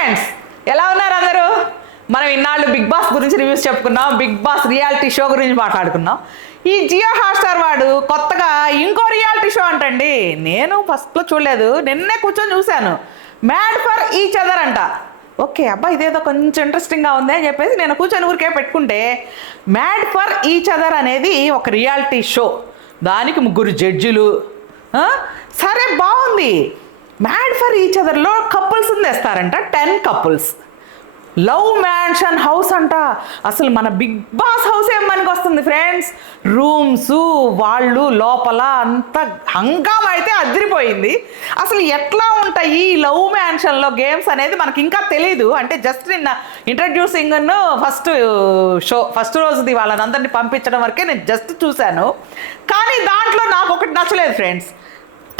Friends, ఎలా ఉన్నారు అందరూ? మనం ఇన్నాళ్ళు బిగ్ బాస్ గురించి రివ్యూస్ చెప్పుకున్నాం, బిగ్ బాస్ రియాలిటీ షో గురించి మాట్లాడుకున్నాం. ఈ జియో హాట్స్టార్ వాడు కొత్తగా ఇంకో రియాలిటీ షో అంటండి. నేను ఫస్ట్లో చూడలేదు, నిన్నే కూర్చొని చూశాను. మ్యాడ్ ఫర్ ఈచ్ అదర్ అంట. ఓకే అబ్బా, ఇదేదో కొంచెం ఇంట్రెస్టింగ్గా ఉంది అని చెప్పేసి నేను కూర్చొని ఊరికే పెట్టుకుంటే, మ్యాడ్ ఫర్ ఈచ్ అదర్ అనేది ఒక రియాలిటీ షో. దానికి 3 జడ్జిలు. సరే బాగుంది. మ్యాడ్ ఫర్ ఈచ్ అదర్లో కపుల్స్ తెస్తారంట, 10 కపుల్స్. లవ్ మ్యాన్షన్ హౌస్ అంట. అసలు మన బిగ్ బాస్ హౌస్ ఏమనికి వస్తుంది ఫ్రెండ్స్. రూమ్స్, వాళ్ళు లోపల అంత హంగామా అయితే అదిరిపోయింది. అసలు ఎట్లా ఉంటాయి ఈ లవ్ మ్యాన్షన్లో గేమ్స్ అనేది మనకి ఇంకా తెలీదు. అంటే జస్ట్ నిన్న ఇంట్రడ్యూసింగ్ ఫస్ట్ రోజుది వాళ్ళని పంపించడం వరకే నేను జస్ట్ చూశాను. కానీ దాంట్లో నాకు ఒకటి నచ్చలేదు ఫ్రెండ్స్.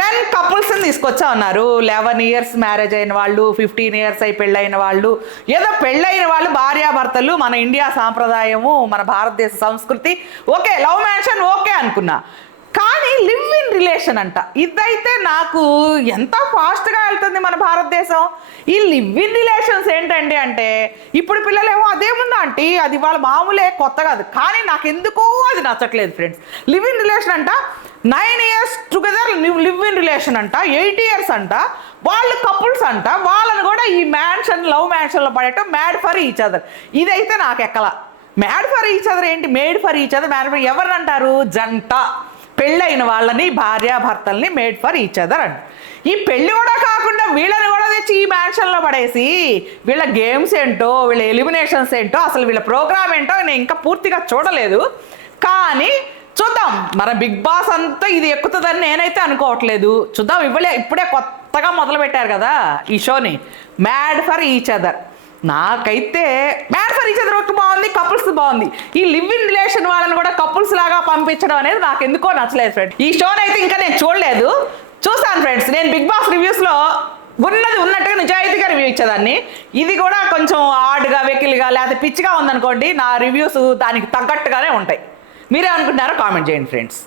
10 కపుల్స్ని తీసుకొచ్చా ఉన్నారు. 11 ఇయర్స్ మ్యారేజ్ అయిన వాళ్ళు, 15 ఇయర్స్ అయి పెళ్ళైన వాళ్ళు, ఏదో పెళ్ళైన వాళ్ళు భార్యాభర్తలు, మన ఇండియా సాంప్రదాయము, మన భారతదేశ సంస్కృతి. ఓకే, లవ్ మ్యాన్షన్ ఓకే అనుకున్నా. కానీ లివ్ ఇన్ రిలేషన్ అంట. ఇదైతే నాకు ఎంత ఫాస్ట్గా వెళ్తుంది మన భారతదేశం. ఈ లివ్ ఇన్ రిలేషన్స్ ఏంటండి అంటే, ఇప్పుడు పిల్లలేమో అదేముందా ఆంటీ, అది వాళ్ళ మామూలే, కొత్త కాదు. కానీ నాకు ఎందుకో అది నచ్చట్లేదు ఫ్రెండ్స్. లివ్ ఇన్ రిలేషన్ అంట, 9 years together live in relation అంట, 8 ఇయర్స్ అంట, వాళ్ళు కపుల్స్ అంట. వాళ్ళని కూడా ఈ లవ్ మ్యాన్షన్లో పడేయటం, మ్యాడ్ ఫర్ ఈచ్ అదర్. ఇదైతే నాకు ఎక్కల. మ్యాడ్ ఫర్ ఈచ్ అదర్ ఏంటి, made for each other. Mad for ఎవరిని అంటారు? జంట, పెళ్ళైన వాళ్ళని, భార్యాభర్తల్ని మేడ్ ఫర్ ఈచ్ అదర్ అంట. ఈ పెళ్ళి కూడా కాకుండా వీళ్ళని కూడా తెచ్చి ఈ మ్యాన్షన్లో పడేసి, వీళ్ళ గేమ్స్ ఏంటో, వీళ్ళ ఎలిమినేషన్స్ ఏంటో, అసలు వీళ్ళ ప్రోగ్రామ్ ఏంటో నేను ఇంకా పూర్తిగా చూడలేదు. కానీ చూద్దాం, మన బిగ్ బాస్ అంతా ఇది ఎక్కుతుందని నేనైతే అనుకోవట్లేదు. చూద్దాం. ఇప్పుడే కొత్తగా మొదలు పెట్టారు కదా ఈ షోని, మ్యాడ్ ఫర్ ఈచ్ అదర్. నాకైతే మ్యాడ్ ఫర్ ఈచ్ అదర్ ఒకటి బాగుంది, కపుల్స్ బాగుంది. ఈ లివ్ ఇన్ రిలేషన్ వాళ్ళని కూడా కపుల్స్ లాగా పంపించడం అనేది నాకు ఎందుకో నచ్చలేదు ఫ్రెండ్స్. ఈ షోని అయితే ఇంకా నేను చూడలేదు. చూసాను ఫ్రెండ్స్. నేను బిగ్ బాస్ రివ్యూస్లో ఉన్నట్టుగా నిజాయితీగా రివ్యూ ఇచ్చేదాన్ని. ఇది కూడా కొంచెం ఆడ్గా, వెకిల్గా, లేకపోతే పిచ్చిగా ఉందనుకోండి, నా రివ్యూస్ దానికి తగ్గట్టుగానే ఉంటాయి. మీరే అనుకుంటున్నారో కామెంట్ చేయండి ఫ్రెండ్స్.